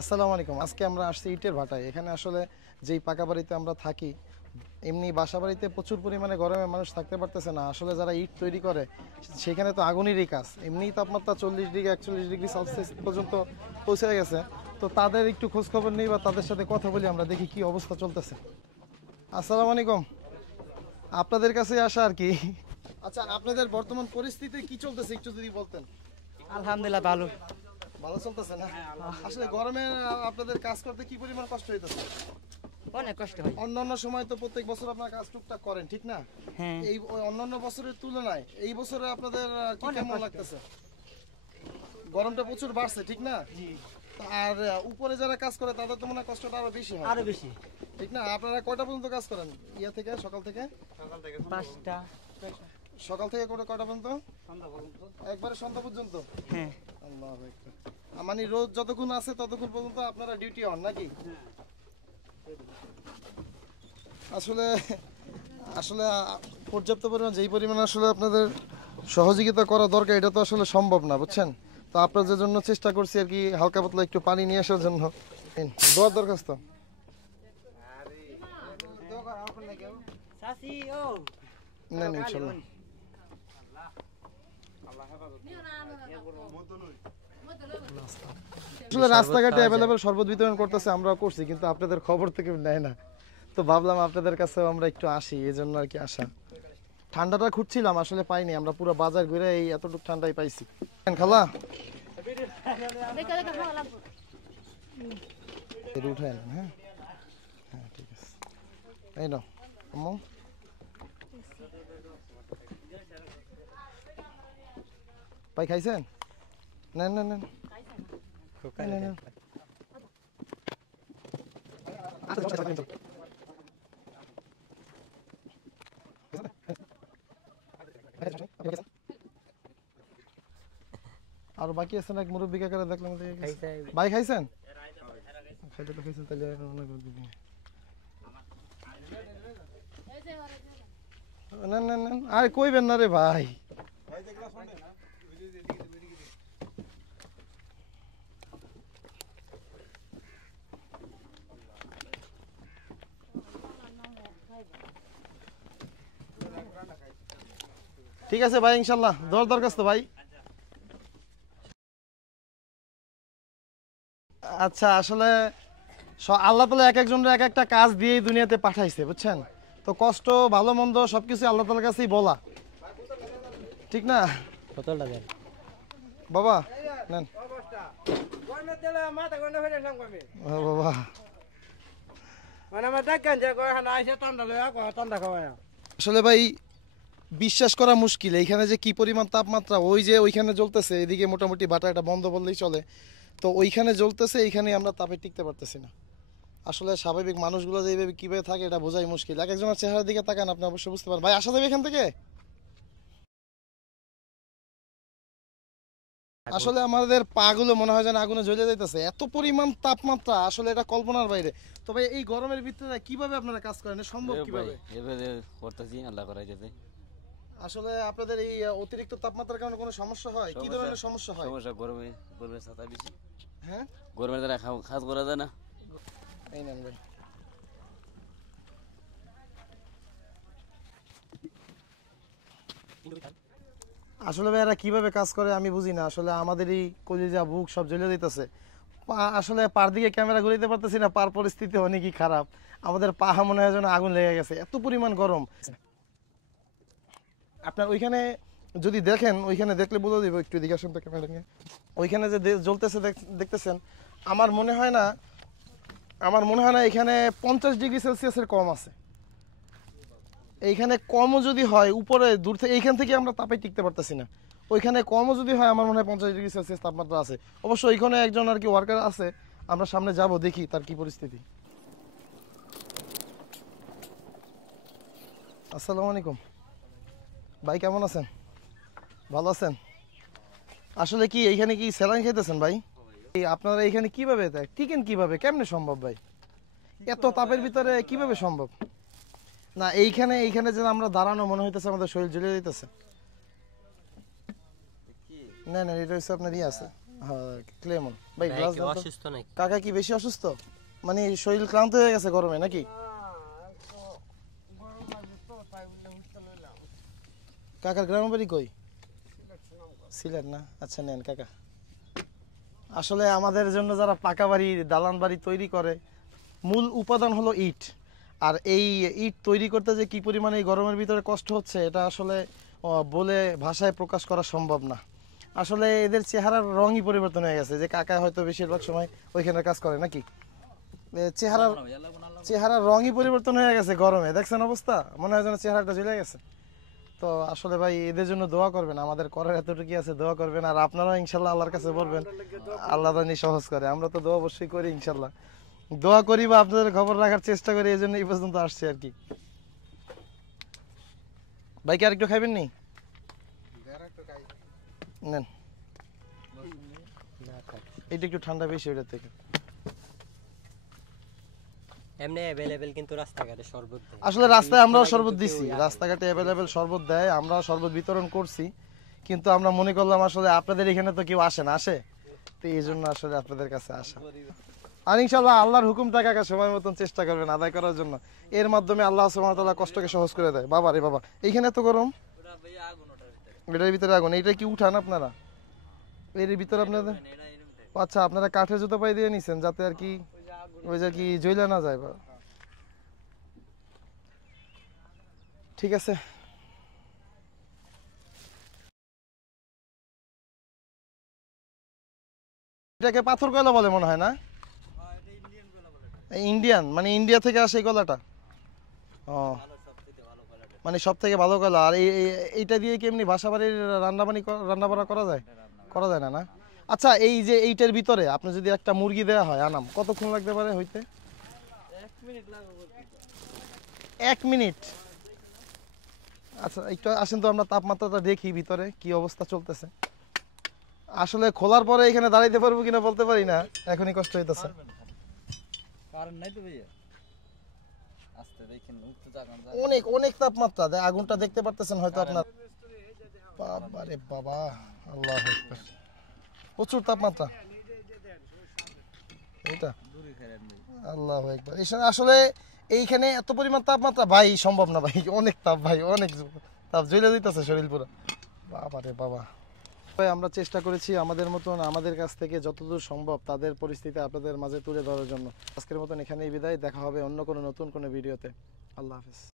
আসসালামু আলাইকুম। আজকে আমরা আসছি ইটের ভাটায়। এখানে আসলে যেই পাকা বাড়িতে আমরা থাকি, এমনি বাসা বাড়িতে প্রচুর পরিমাণে গরমে মানুষ থাকতে পারতেছে না। আসলে যারা ইট তৈরি করে সেখানে তো আগুনেরই কাজ। এমনিই তাপমাত্রা 40 ডিগ্রি 41 ডিগ্রি সেলসিয়াস পর্যন্ত পৌঁছে গেছে। তো তাদের একটু খোঁজখবর নিই বা তাদের সাথে কথা বলি, আমরা দেখি কি অবস্থা চলতেছে। আসসালামু আলাইকুম। আপনাদের কাছে আসা আর কি। আচ্ছা, আপনাদের বর্তমান পরিস্থিতি কি চলতেছে একটু যদি বলতেন। আলহামদুলিল্লাহ ভালো। ভালো চলতেছে না? আসলে গরমে আপনাদের কাজ করতে কি পরিমাণ কষ্ট হইতেছে? অনেক কষ্ট হয়। অন্যান্য সময় তো প্রত্যেক বছর আপনারা কাজ টুকটাক করেন, ঠিক না? হ্যাঁ, এই অন্যান্য বছরের তুলনায় এই বছরে আপনাদের কি অনেক কেমন কষ্ট। লাগতেছে? গরমটা প্রচুর বাড়ছে, ঠিক না? আর উপরে যারা কাজ করে তাদের তো মনে হয় কষ্টটা আরো বেশি হয়, আরো বেশি। ঠিক না? আপনারা কয়টা পর্যন্ত কাজ করেন থেকে সকাল থেকে? 5টা। সকাল থেকে কয়টা পর্যন্ত? একবারে সন্ধ্যা পর্যন্ত? হ্যাঁ, আল্লাহু আকবার। মানে রোদ যতক্ষণ আছে ততক্ষণ পর্যন্ত আপনারা ডিউটি অন নাকি? আসলে আসলে পর্যাপ্ত পরিমাণ যেই পরিমাণ আসলে আপনাদের সহযোগিতা করা দরকার এটা তো আসলে সম্ভব না, বুঝছেন? তো আপনাদের জন্য চেষ্টা করছি আর কি, হালকা পাতলা একটু পানি নিয়ে আসার জন্য। দোয়ার দরখাস্ত চাচি ও নেন ইনশাল্লাহ। আসলে রাস্তাঘাটে অ্যাভেলেবেল শরবত বিতরণ করতেছে, আমরা করছি, কিন্তু আপনাদের খবর থেকে নেয় না। তো ভাবলাম আপনাদের কাছেও আমরা একটু আসি, এই জন্য আর কি আসা। ঠান্ডাটা খুঁজছিলাম, আসলে পাইনি। আমরা পুরো বাজার ঘুরে এই এতটুকু ঠান্ডাই পাইছি। খালা এটা উঠায় নেন। হ্যাঁ হ্যাঁ, ঠিক আছে। এই নাও আম্মু। ভাই খাইছেন? নেন নেন নেন। নেন, নেন। আর বাকি আছে না মুরব্বী কাকারা দেখলাম। ভাই খাইছেন? খাইলে তো খাইছেন, তাহলে অনেক দিবি। নেন নেন নেন। আরে কইবেন না রে ভাই। ঠিক আছে ভাই, ইনশাল্লাহ দরখাস্ত ভাই। আচ্ছা, আসলে আল্লাহ তাআলা এক একজনের এক একটা কাজ দিয়েই দুনিয়াতে পাঠাইছে, বুঝছেন? তো কষ্ট ভালো মন্দ সবকিছু আল্লাহ তাআলার কাছেই বলা, ঠিক না? বোতলটা দেন বাবা নেন। ও বাবা, আসলে ভাই বিশ্বাস করা মুশকিল এইখানে যে কি পরিমাণ তাপমাত্রা। ওই যে ওইখানে জ্বলতেছে, এদিকে মোটামুটি ভাটা একটা বন্ধ বললেই চলে। তো ওইখানে জ্বলতেছে, এইখানে আমরা তাপে টিকতে পারতেছি না। আসলে স্বাভাবিক মানুষগুলো যে এইভাবে কিভাবে থাকে এটা বোঝাই মুশকিল। এক একজনের চেহারার দিকে তাকান, আপনি অবশ্যই বুঝতে পারেন। ভাই আসা যাবে এখান থেকে? আসলে আমাদের পা গুলো মনে হয় যেন আগুনে জ্বলে যাইতেছে, এত পরিমাণ তাপমাত্রা। আসলে এটা কল্পনার বাইরে। তবে এই গরমের ভিতরে কিভাবে আপনারা কাজ করেন, এটা সম্ভব কিভাবে? এভাবে করতেছি আল্লাহ করাইতেছে। আসলে আপনাদের এই অতিরিক্ত তাপমাত্রার কারণে কোনো সমস্যা হয়? কি ধরনের সমস্যা হয়? সমস্যা গরমে, গরমে ছাতা বেশি। হ্যাঁ, গরমের দ্বারা কাজ করা যায় না। এই নেন ভাই। আসলে ভাই এরা কিভাবে কাজ করে আমি বুঝি না। আসলে আমাদেরই কলিজা বুক সব জ্বলে দিতেছে। আসলে পার দিকে ক্যামেরা ঘুরাইতে পারতেছি না, পার পরিস্থিতি অনেকই খারাপ। আমাদের পা মনে হয় যেন আগুন লেগে গেছে, এত পরিমাণ গরম। আপনার ওইখানে যদি দেখেন, ওইখানে দেখলে বলে দিব, একটু এদিকে আসেন তো ক্যামেরা নিয়ে। ওইখানে যে জ্বলতেছে দেখতেছেন, আমার মনে হয় না এখানে 50 ডিগ্রি সেলসিয়াসের কম আছে। এইখানে কমও যদি হয়, উপরে দূর থেকে এইখান থেকে আমরা তাপে টিকতে পারতেছি না। ওইখানে কমও যদি হয়, আমার মনে হয় 50 ডিগ্রি সেলসিয়াস তাপমাত্রা আছে। অবশ্য ওইখানে একজন আর কি ওয়ার্কার আছে, আমরা সামনে যাব, দেখি তার কি পরিস্থিতি। আসসালামু আলাইকুম ভাই, কেমন আছেন? ভালো আছেন? আসলে কি এইখানে কি স্যালাইন খাইতেছেন ভাই? আপনারা এইখানে কিভাবে টিকেন, কিভাবে, কেমনে সম্ভব ভাই? এত তাপের ভিতরে কিভাবে সম্ভব? না এইখানে যে আমরা দাঁড়ানো, মনে হইতেছে আমাদের শরীর জ্বলে যাইতেছে। না না, এটা হচ্ছে আপনার ইয়ে আছে, হ্যাঁ ক্লেমন ভাই ভাই গ্লাস কি দাও তো। অসুস্থ নাকি? কাকা কি বেশি অসুস্থ, মানে শরীর ক্লান্ত হয়ে গেছে গরমে নাকি? কাকার গ্রামের বাড়ি কই? সিলেট না? আচ্ছা নেন কাকা। আসলে আমাদের জন্য যারা পাকা বাড়ি দালান বাড়ি তৈরি করে, মূল উপাদান হলো ইট। আর এই ইট তৈরি করতে যে কি পরিমাণে এই গরমের ভিতরে কষ্ট হচ্ছে, এটা আসলে বলে ভাষায় প্রকাশ করা সম্ভব না। আসলে এদের চেহারার রঙই পরিবর্তন হয়ে গেছে, যে কাকা হয়তো বেশিরভাগ সময় ওইখানে কাজ করে নাকি। চেহারার রঙই পরিবর্তন হয়ে গেছে গরমে, দেখছেন অবস্থা, মনে হয় যেন চেহারাটা জ্বলে গেছে। তো আসলে ভাই এদের জন্য দোয়া করবেন, আমাদের করার এতটুকু আছে, দোয়া করবেন। আর আপনারাও ইনশাল্লাহ আল্লাহর কাছে বলবেন, আল্লাহ জানি সহজ করে। আমরা তো দোয়া অবশ্যই করি, ইনশাল্লাহ দোয়া করি বা আপনাদের খবর রাখার চেষ্টা করি, এই জন্য এই পর্যন্ত আসছি আর কি। ভাই কি আর একটু খাইবেন নি? নেন, এইটা একটু ঠান্ডা বেশি ওইটার থেকে। এমনি অ্যাভেলেবেল কিন্তু রাস্তাঘাটে শরবত দেয়। আসলে রাস্তায় আমরাও কিন্তু শরবত কেউ দিছি, আসে না। রাস্তাঘাটে অ্যাভেলেবেল শরবত দেয়, আমরা শরবত বিতরণ করছি, কিন্তু আমরা মনে করলাম আসলে আপনাদের এখানে তো কেউ আসে না, আসে তো এই জন্য আসলে আপনাদের কাছে আসা। আর ইনশাল্লাহ আল্লাহর হুকুমটা কাকা সময় মতন চেষ্টা করবেন আদায় করার জন্য, এর মাধ্যমে আল্লাহ সুবহানাহু ওয়া তাআলা কষ্টকে সহজ করে দেয়। বাবা রে বাবা, এইখানে এত গরম, এটার ভিতরে আগুন, এইটা কি উঠান আপনারা? এর ভিতরে আপনাদের, আচ্ছা আপনারা কাঠের জুতো পাই দিয়ে নিছেন যাতে আর কি ওই যে কি জ্বলা না যায়। ঠিক আছে, এটাকে পাথর কয়লা বলে মনে হয় না? ইন্ডিয়ান, মানে ইন্ডিয়া থেকে আসে এই কয়লাটা। ও মানে সব থেকে ভালো কয়লা। আর এইটা দিয়ে কি এমনি বাসা বাড়ির রান্না বান্না করা যায়? করা যায় না না? আচ্ছা এই যে এইটার ভিতরে আপনি যদি একটা মুরগি দেওয়া হয় আনাম, কতক্ষণ লাগতে পারে হইতে? 1 মিনিট? আচ্ছা একটু আসেন তো আমরা তাপমাত্রাটা দেখি ভিতরে কি অবস্থা চলতেছে। আসলে খোলার পরে এখানে দাঁড়াইতে পারবো কিনা বলতে পারি না, এখনই কষ্ট হইতেছে। অনেক অনেক তাপমাত্রা, আগুনটা দেখতে পারতেছেন হয়তো আপনার। বাবারে বাবা, আল্লাহু আকবার, প্রচুর তাপমাত্রা এটা, আল্লাহু আকবার। আসলে এইখানে এত পরিমাণ তাপমাত্রা ভাই সম্ভব না ভাই, অনেক তাপ ভাই, অনেক তাপ, জ্বলে দিতেছে শরীর পুরো। বাবারে বাবা। ভাই আমরা চেষ্টা করেছি আমাদের মতন, আমাদের কাছ থেকে যতদূর সম্ভব তাদের পরিস্থিতি আপনাদের মাঝে তুলে ধরার জন্য। আজকের মতন এখানেই বিদায়, দেখা হবে অন্য কোনো নতুন কোনো ভিডিওতে। আল্লাহ হাফেজ।